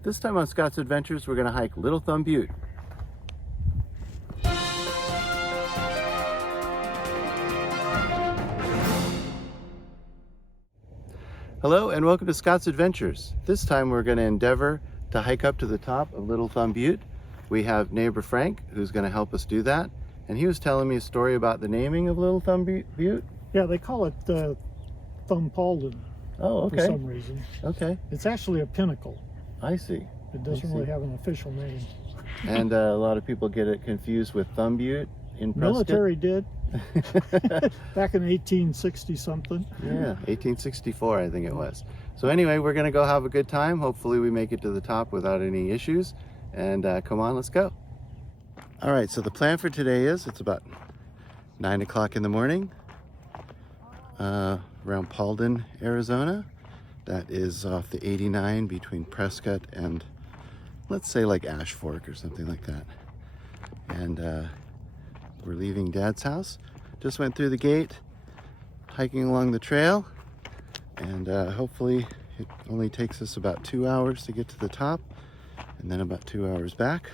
This time on Scott's Adventures, we're going to hike Little Thumb Butte. Hello and welcome to Scott's Adventures. This time we're going to endeavor to hike up to the top of Little Thumb Butte. We have neighbor Frank who's going to help us do that. And he was telling me a story about the naming of Little Thumb Butte. Yeah, they call it Thumb Paulden. Oh, okay. For some reason. Okay. It's actually a pinnacle. I see. It doesn't really have an official name. And a lot of people get it confused with Thumb Butte in Prescott. Military did. Back in 1860 something. Yeah, 1864 I think it was. So anyway, we're gonna go have a good time. Hopefully we make it to the top without any issues. And come on, let's go. All right, so the plan for today is, it's about 9 o'clock in the morning around Paulden, Arizona. That is off the 89 between Prescott and, let's say, like Ash Fork or something like that. And we're leaving Dad's house. Just went through the gate, hiking along the trail, and hopefully it only takes us about 2 hours to get to the top, and then about 2 hours back.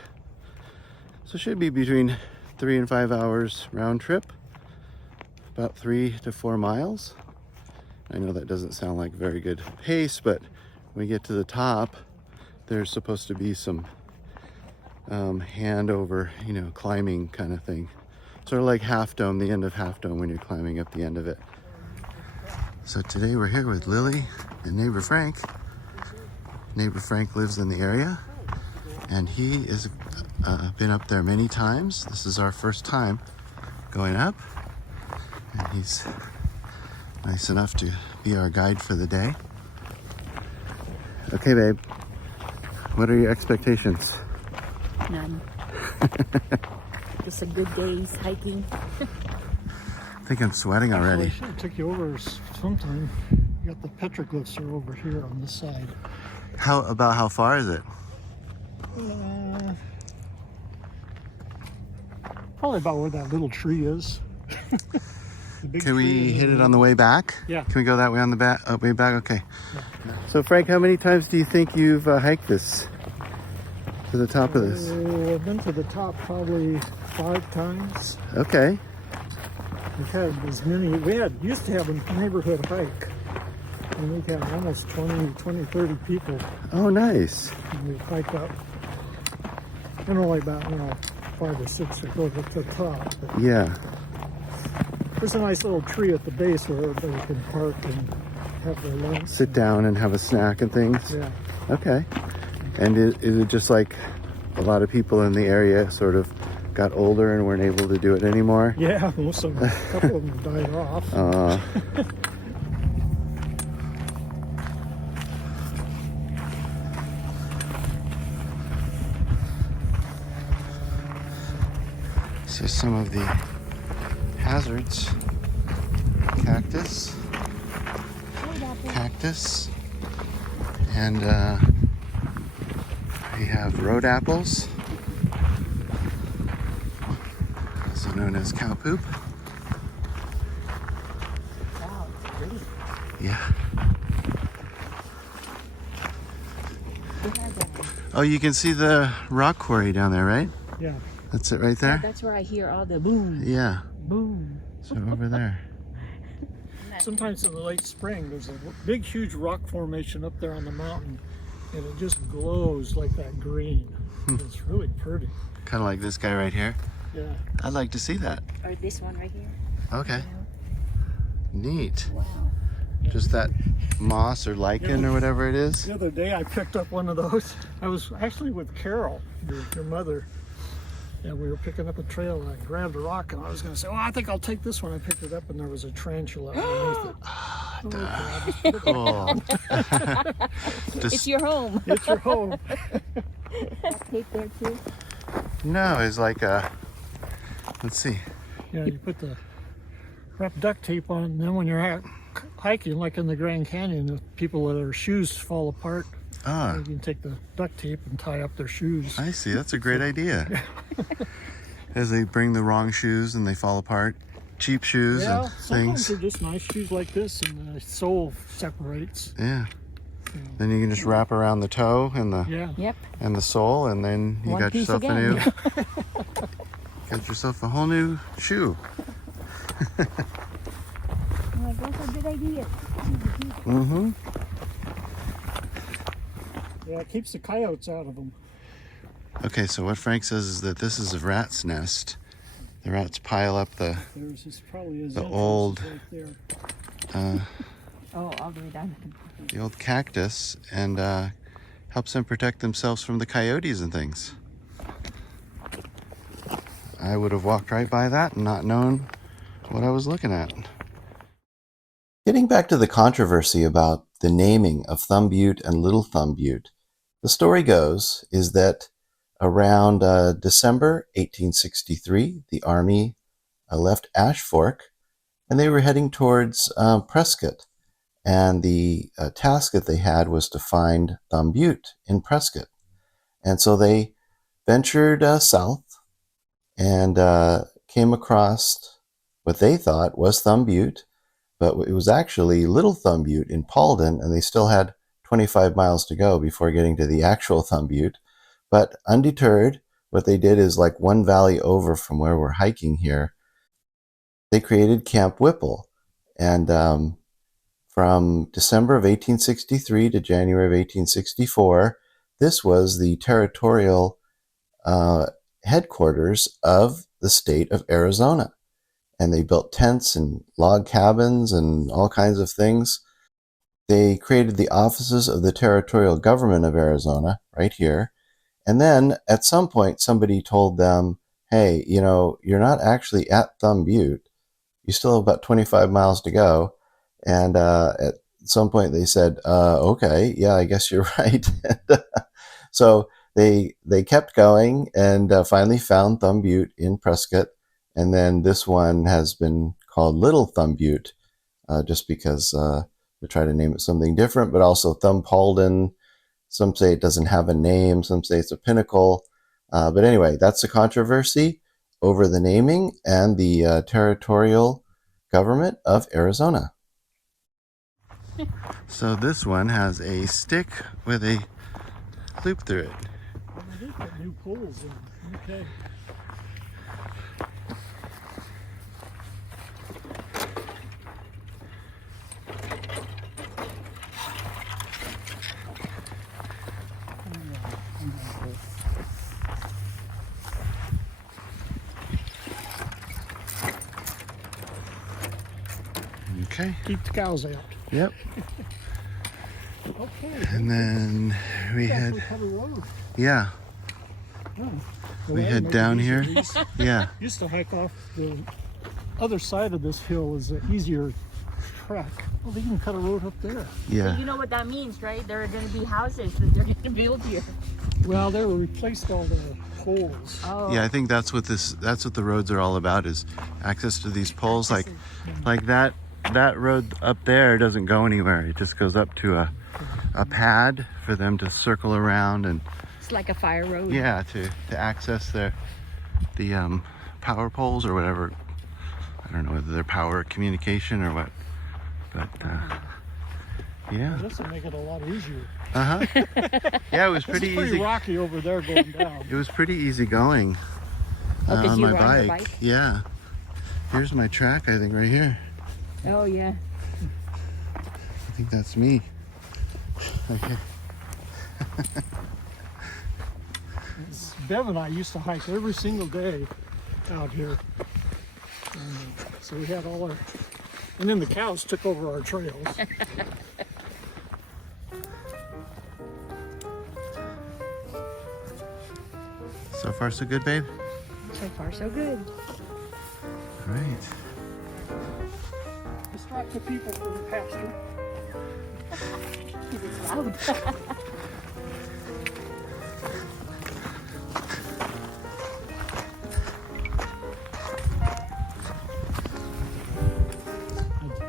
So it should be between 3 and 5 hours round trip, about 3 to 4 miles. I know that doesn't sound like very good pace, but when we get to the top, there's supposed to be some hand over, climbing kind of thing. Sort of like Half Dome, the end of Half Dome when you're climbing up the end of it. So today we're here with Lily and neighbor Frank. Neighbor Frank lives in the area, and he has been up there many times. This is our first time going up, and he's nice enough to be our guide for the day. Okay, babe, what are your expectations? None. Just a good day's hiking. I think I'm sweating already. I should take you over sometime. You got the petroglyphs are over here on this side. How far is it? Probably about where that little tree is. Can we hit it on the way back? Yeah. Can we go that way on the way back? Okay. Yeah. So Frank, how many times do you think you've hiked this? To the top of this? I've been to the top probably 5 times. Okay. We've had as many, used to have a neighborhood hike. And we had almost 20, 30 people. Oh, nice. And we hiked up. And only about, 5 or 6 that go to the top. But yeah. there's a nice little tree at the base where everybody can park and have their lunch. Sit down and have a snack and things? Yeah. Okay. And is it just like a lot of people in the area sort of got older and weren't able to do it anymore? Yeah, most of them, a couple of them died off. So some of the hazards: cactus, and we have road apples, also known as cow poop. Wow, it's pretty. Yeah. Oh, you can see the rock quarry down there, right? Yeah. That's it right there? That's where I hear all the boom. Yeah. Boom. So over there. Sometimes in the late spring, there's a big, huge rock formation up there on the mountain, and it just glows like that green. It's really pretty. Kind of like this guy right here. Yeah. I'd like to see that. Or this one right here. Okay. Neat. Wow. Just that moss or lichen or whatever it is. The other day I picked up one of those. I was actually with Carol, your mother, and we were picking up a trail, and I grabbed a rock, and I was going to say, I think I'll take this one. I picked it up, and there was a tarantula underneath it. Oh. It's your home. It's your home. Tape there too. No, it's like a, let's see. Yeah, you put the wrap duct tape on, and then when you're out hiking, like in the Grand Canyon, the people that their shoes fall apart, you can take the duct tape and tie up their shoes. I see. That's a great idea. As they bring the wrong shoes and they fall apart, cheap shoes and sometimes things. they're just nice shoes like this, and the sole separates. Yeah. Then you can just wrap around the toe and the Yep. and the sole, and then you One got piece yourself a again. new got yourself a whole new shoe. I'm like, that's a good idea. Mm-hmm. Yeah, it keeps the coyotes out of them. Okay, so what Frank says is that this is a rat's nest. The rats pile up the Probably his old right there. Oh, all the way down. the old cactus, and helps them protect themselves from the coyotes and things. I would have walked right by that and not known what I was looking at. Getting back to the controversy about the naming of Thumb Butte and Little Thumb Butte, the story goes is that around December 1863, the Army left Ash Fork, and they were heading towards Prescott. And the task that they had was to find Thumb Butte in Prescott. And so they ventured south and came across what they thought was Thumb Butte, but it was actually Little Thumb Butte in Paulden, and they still had 25 miles to go before getting to the actual Thumb Butte. But undeterred, what they did is, like one valley over from where we're hiking here, they created Camp Whipple. And from December of 1863 to January of 1864, this was the territorial headquarters of the state of Arizona. And they built tents and log cabins and all kinds of things. They created the offices of the territorial government of Arizona right here. And then at some point, somebody told them, hey, you know, you're not actually at Thumb Butte. You still have about 25 miles to go. And at some point they said, okay, yeah, I guess you're right. So they kept going and finally found Thumb Butte in Prescott. And then this one has been called Little Thumb Butte, just because they try to name it something different, but also Thumb Paulden. Some say it doesn't have a name. Some say it's a pinnacle. But anyway, that's the controversy over the naming and the territorial government of Arizona. So this one has a stick with a loop through it. They put new poles in. Okay. Okay. Keep the cows out. Yep. Okay. And then we head. Yeah. Oh, We head down here. Yeah. Used to hike off the other side of this hill is an easier track. Well, they can cut a road up there. Yeah. So you know what that means, right? There are going to be houses that they're going to build here. Well, they replaced all the poles. Oh. Yeah, I think that's what the roads are all about, is access to these poles. Like that road up there doesn't go anywhere. It just goes up to a pad for them to circle around, and It's like a fire road. yeah, to access the power poles or whatever. I don't know whether they're power communication or what, but yeah. This will make it a lot easier. Yeah, it was pretty It's pretty easy. rocky over there going down. It was pretty easy going because on you my were on your bike. bike? Yeah. Here's my track, I think, right here. Oh, yeah. I think that's me. Okay. Bev and I used to hike every single day out here. So we had all our, and then the cows took over our trails. So far, so good, babe? So far, so good. All right. Distract the people from the pasture. It's loud.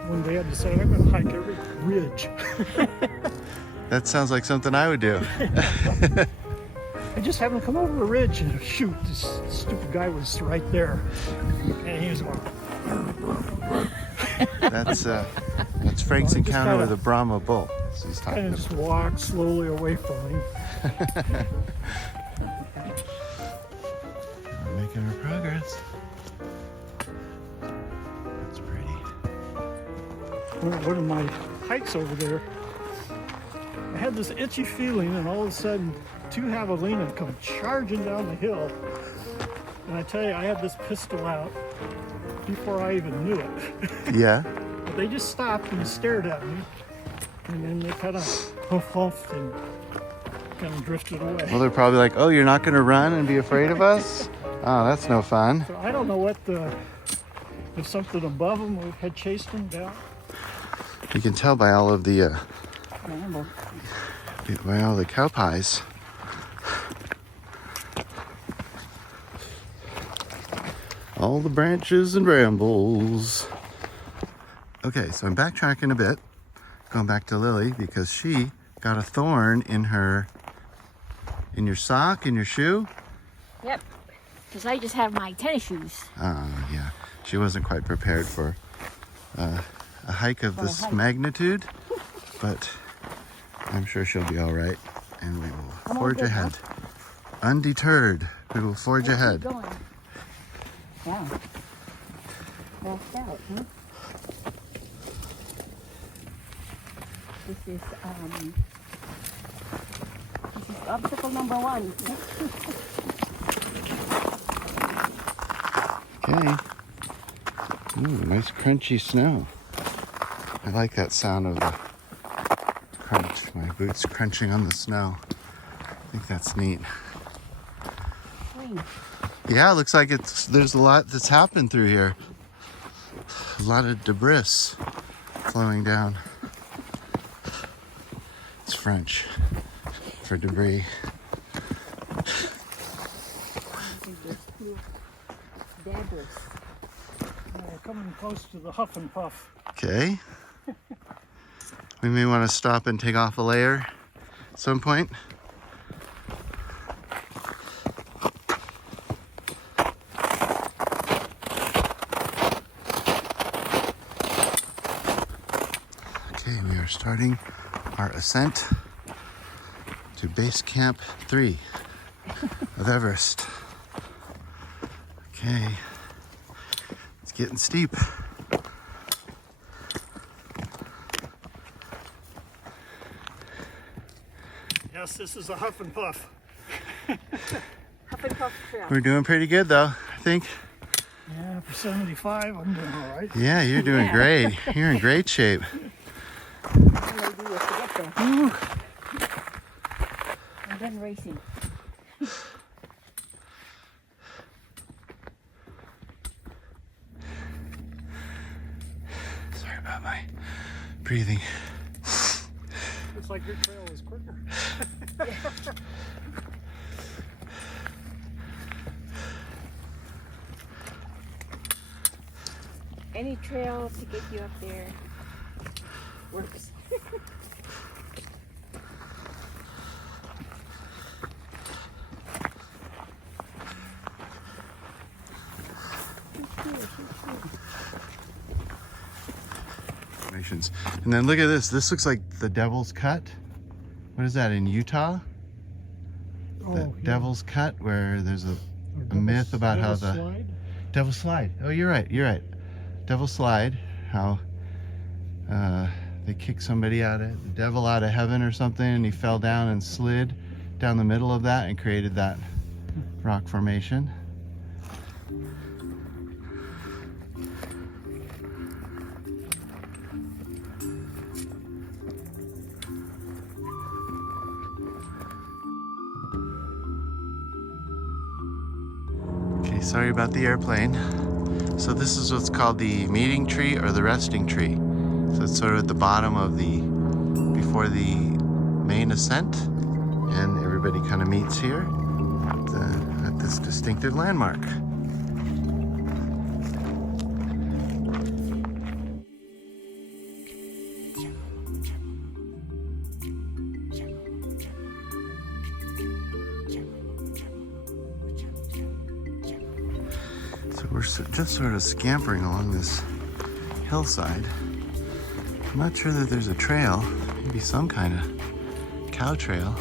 One day I decided I'm going to hike every ridge. That sounds like something I would do. I just happened to come over a ridge and shoot, this stupid guy was right there. And he was going, That's Frank's Well, I just encounter gotta- with a Brahma bull. So he's talking Kind of just walk slowly away from him. We're making our progress. That's pretty. One of my hikes over there, I had this itchy feeling, and all of a sudden, two javelina come charging down the hill. And I tell you, I had this pistol out before I even knew it. Yeah. But they just stopped and stared at me, and then they kind of huffed and kind of drifted away. Well, they're probably like, oh, you're not going to run and be afraid of us? Oh, that's no fun. So I don't know what if something above them had chased them down. You can tell by all of the by all the cow pies. All the branches and brambles. Okay, so I'm backtracking a bit, going back to Lily because she got a thorn in your sock, in your shoe. Yep. Because I just have my tennis shoes. Yeah. She wasn't quite prepared for a hike of this magnitude, but I'm sure she'll be all right, and we will forge ahead. Undeterred, we will forge ahead. Keep going. Yeah. Walked out, huh? This is obstacle number 1. Okay. Ooh, nice crunchy snow. I like that sound of the crunch. My boots crunching on the snow. I think that's neat. Clean. Yeah, it looks like there's a lot that's happened through here. A lot of debris flowing down. It's French for debris. We're coming close to the huff and puff. Okay. We may want to stop and take off a layer at some point. Okay, we are starting our ascent to base camp 3 of Everest. Okay, it's getting steep. Yes, this is a huff and puff. Huff and puff trail. We're doing pretty good though, I think. Yeah, for 75, I'm doing all right. Yeah, you're doing great. You're in great shape. Maybe we'll forget that. I'm done racing. Sorry about my breathing. Looks like your trail is quicker. Any trail to get you up there works. Formations. And then look at this. This looks like the Devil's Cut. What is that, in Utah? The Devil's Cut, where there's a myth about how the slide? Devil's Slide. Oh, you're right. You're right. Devil's Slide. How they kicked somebody the devil out of heaven or something, and he fell down and slid down the middle of that and created that rock formation. Okay, sorry about the airplane. So this is what's called the meeting tree or the resting tree. So it's sort of at the bottom of before the main ascent, and everybody kind of meets here at this distinctive landmark. So we're just sort of scampering along this hillside. I'm not sure that there's a trail. Maybe some kind of cow trail.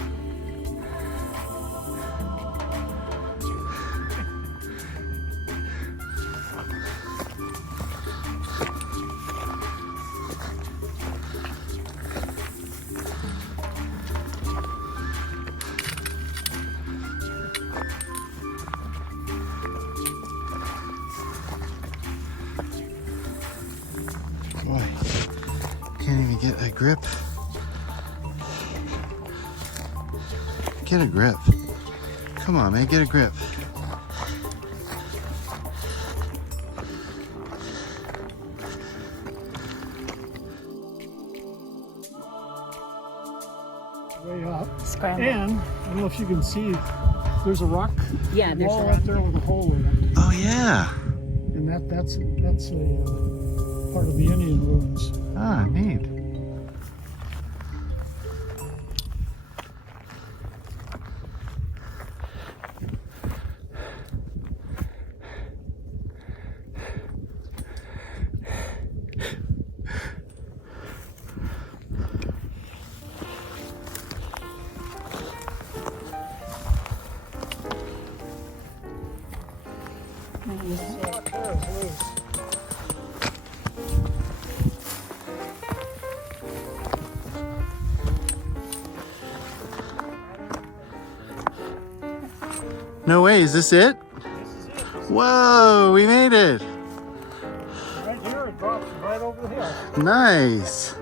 Boy, can't even get a grip. Get a grip. Come on, man, get a grip. Way up. Scramble. And I don't know if you can see, there's a rock Yeah, there's wall a up rock. there with a hole in it. Oh yeah. And that's a part of the Indian ruins. Ah, neat. No way, is this it? This is it. Whoa, we made it. Right here, it drops right over the hill. Nice.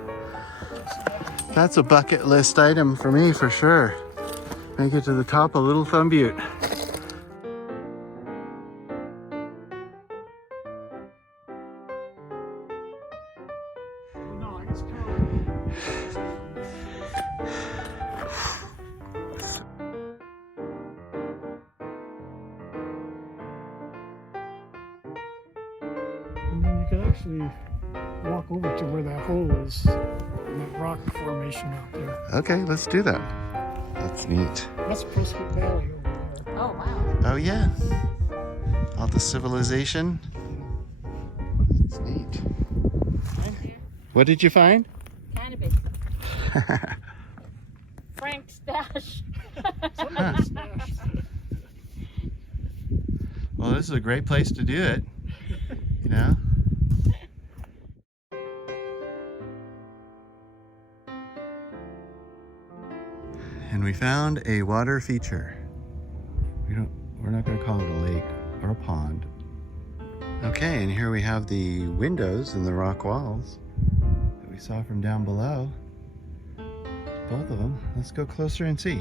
That's a bucket list item for me for sure. Make it to the top of Little Thumb Butte. No, it's kind and then you can actually walk over to where that hole is, in that rock formation out there. Okay, let's do that. That's neat. That's Prescott Valley over there. Oh, wow. Oh yeah. All the civilization. That's neat. What did you find? Cannabis. Frank's stash. Somebody's stashed. Well, this is a great place to do it. You know? And we found a water feature. We're not going to call it a lake or a pond. Okay, and here we have the windows and the rock walls that we saw from down below. Both of them. Let's go closer and see.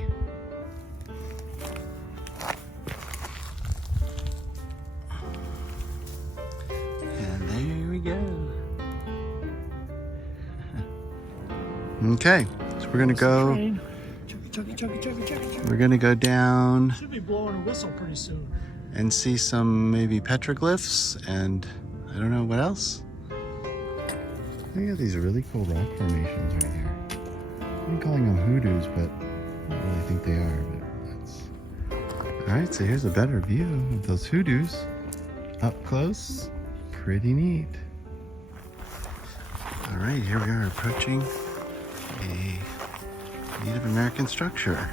And there we go. Okay, so we're gonna go. We're gonna go down Should be blowing a whistle pretty soon. and see some maybe petroglyphs and I don't know what else. Look at these really cool rock formations right here. I'm calling them hoodoos, but I don't really think they are. But that's all right. So here's a better view of those hoodoos up close. Pretty neat. All right, here we are approaching a Native American structure.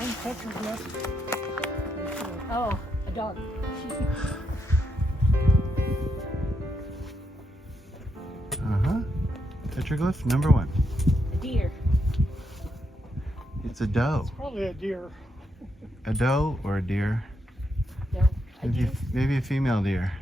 I'm petroglyph. Oh, a dog. Petroglyph number 1. A deer. It's a doe. It's probably a deer. A doe or a deer? No, a Maybe, deer. maybe a female deer.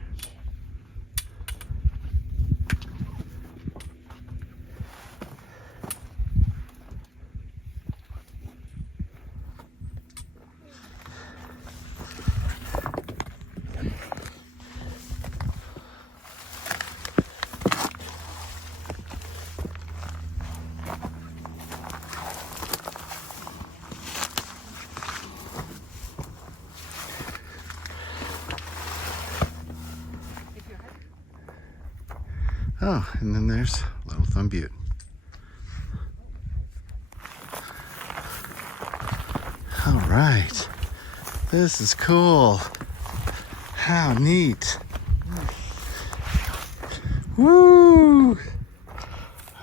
Oh, and then there's Little Thumb Butte. All right, This is cool. How neat. Woo!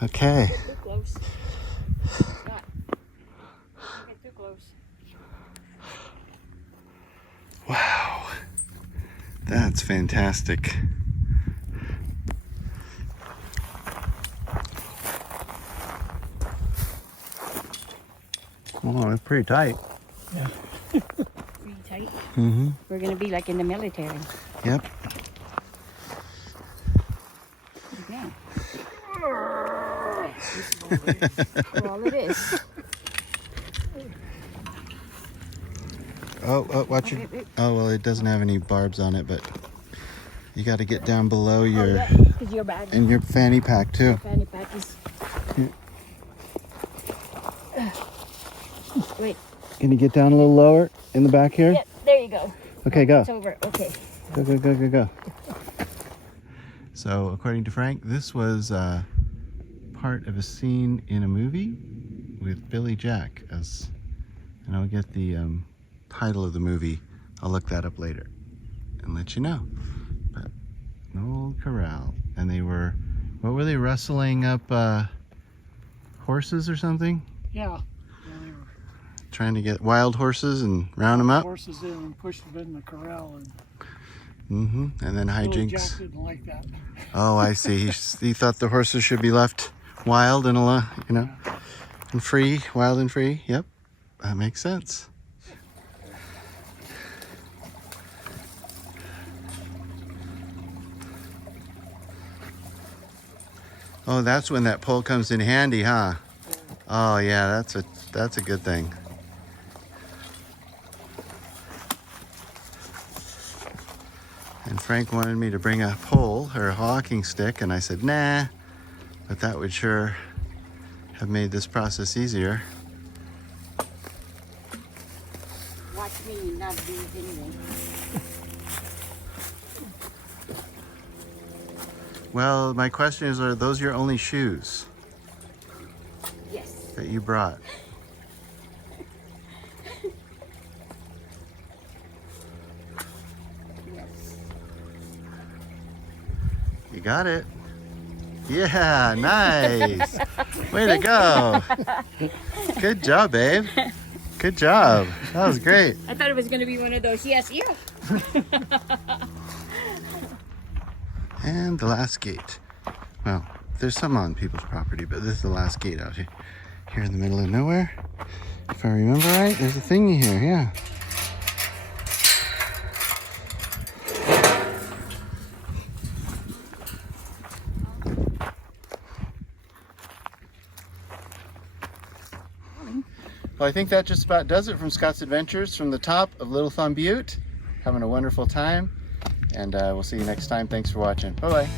Okay. Too close. Not. Get too close. Wow. That's fantastic. Oh, it's pretty tight. Yeah. Pretty tight. Mm-hmm. We're gonna be like in the military. Yep. Yeah. For all it is. Oh, watch your. Oh, well, it doesn't have any barbs on it, but you got to get down below your. Oh, yeah, 'cause your bag. And your fanny pack too. Fanny pack is. Wait. Can you get down a little lower in the back here? Yep. There you go. Okay, go. It's over. Okay. Go. So, according to Frank, this was part of a scene in a movie with Billy Jack. And I'll get the title of the movie. I'll look that up later and let you know. But an old corral, and they were, what were they, wrestling up horses or something? Yeah. Trying to get wild horses and round them up. Horses in and pushed them in the corral, and and then Billy hijinks. Jack didn't like that. Oh, I see. He thought the horses should be left wild and and free, wild and free. Yep, that makes sense. Oh, that's when that pole comes in handy, huh? Oh yeah, that's a good thing. And Frank wanted me to bring a pole or a walking stick, and I said, nah, but that would sure have made this process easier. Watch me not do anything. Well, my question is, are those your only shoes Yes. that you brought? You got it. Yeah, nice. Way to go. Good job, babe. Good job. That was great. I thought it was going to be one of those, yes. And the last gate. Well, there's some on people's property, but this is the last gate out here in the middle of nowhere. If I remember right, there's a thingy here, yeah. Well, I think that just about does it from Scott's Adventures from the top of Little Thumb Butte. Having a wonderful time, and we'll see you next time. Thanks for watching. Bye-bye.